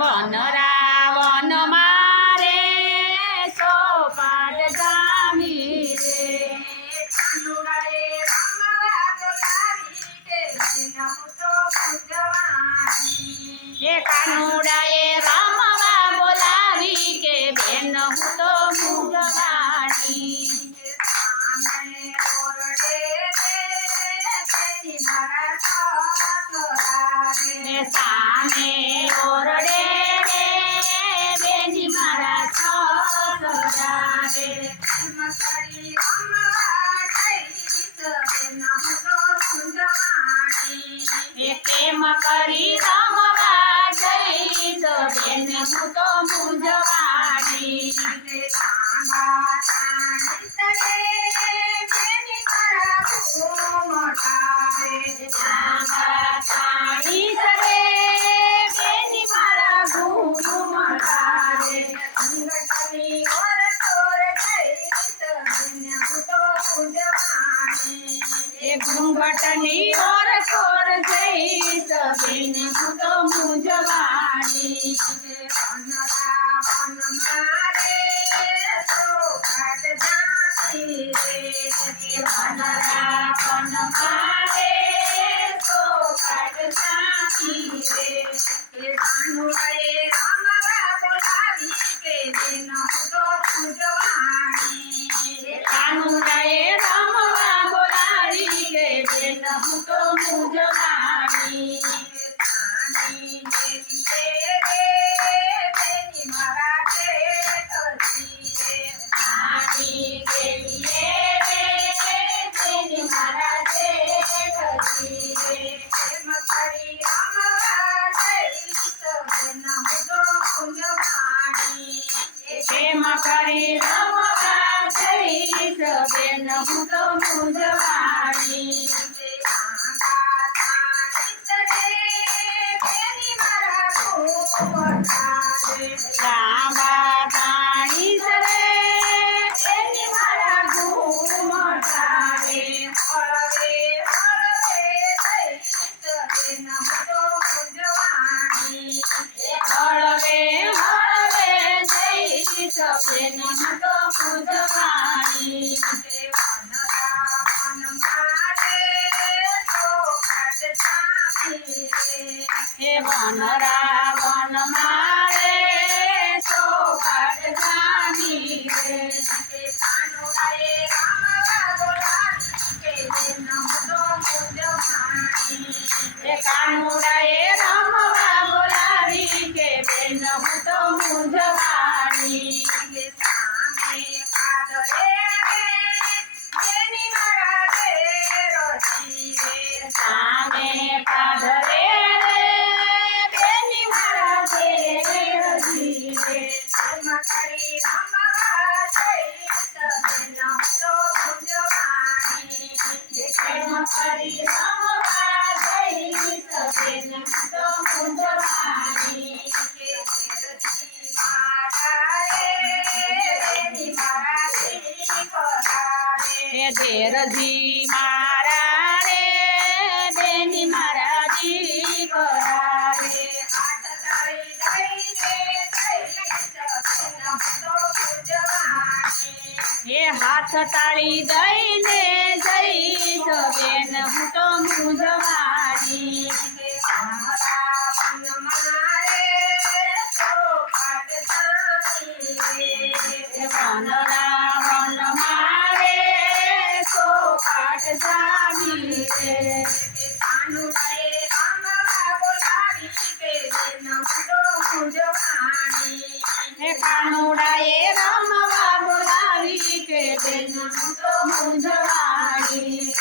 Vanra one મારે સોપાટ જામી રે કાનુડાએ રમવા બોલાવી કે બેન હું તો મૂંઝવાણી સામે ઓરડે રે બેની મારા છોકરા રે કેમ કરી રમવા જઈશ બેન હું તો મૂંઝવાણી ઘૂંઘટની ઓર ચોર જઈશ બેન હું તો મૂંઝવાણી કાનુડાએ રમવા બોલાવી કે બેન હું તો મૂંઝવાણી કેમ કરી રમવા જઈશ બેન હું તો મૂંઝવાણી લાંબા પાણી સરે એની મારા ઘૂમટાવે હળવે જઈશ બેન હું તો મૂંઝવાણી વનરા વન મારે સોપાટ જામી રે કાનુડાએ રમવા બોલાવી કે બેન હું તો મૂંઝવાણી સામે પાદરે રે બેની મારા ઘેરજી રે કેમ કરી રમવા જઈશ બેન હું તો મૂંઝવાણી ધેરજી મારા રે બેની મારા દીકરા રે હાથ તાળી દઈને જઈશ બેન હું તો મૂંઝવાણી વનરા વન મારે સોપાટ જામી રે કાનુડાએ રમવા બોલાવી કે બેન હું તો મૂંઝવાણી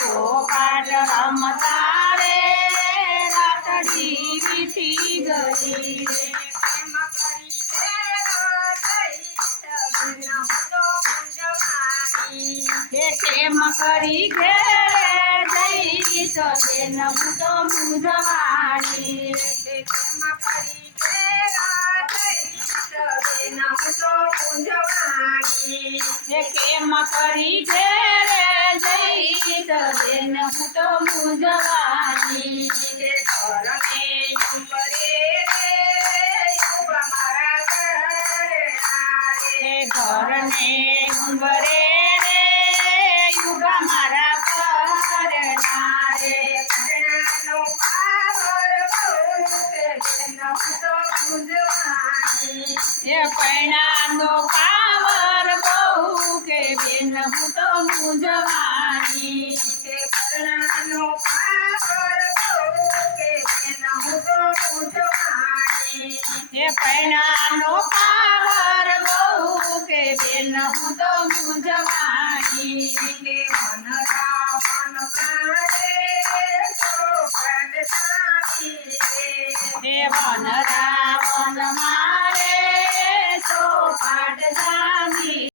સોપાટ રમતા રે રાતડી વીતી ગઈ કેમ કરી ઘેરે જઈશ બેન હું તો મૂંઝવાણી કેમ કરી ઘેરા જઈશ બેન હું તો મૂંઝવાણી એ કેમ કરી ઘેરે જઈશ બેન હું તો મૂંઝવાની ઘરને ઉંબરે રે ઉભા મારા ઘરના રે. ઘરને ઉંબરે રે યુગા મારા ઘરના રે ઘરનાનો પાવર બહુ કે બેન હું તો મૂંઝવાની. એ પૈણાનો પાવર બહુ કે બેન હું તો મૂંઝવાની ઘરનાનો પાવર બહુ કે બેન હું તો મૂંઝવાની. એ પૈણાનો પાવર બહુ કે બેન હું તો મૂંઝવાની કે વનરાવન મારે ચોપટ સામી રે. એ વન રાવણ મારે ચોપાટ જામી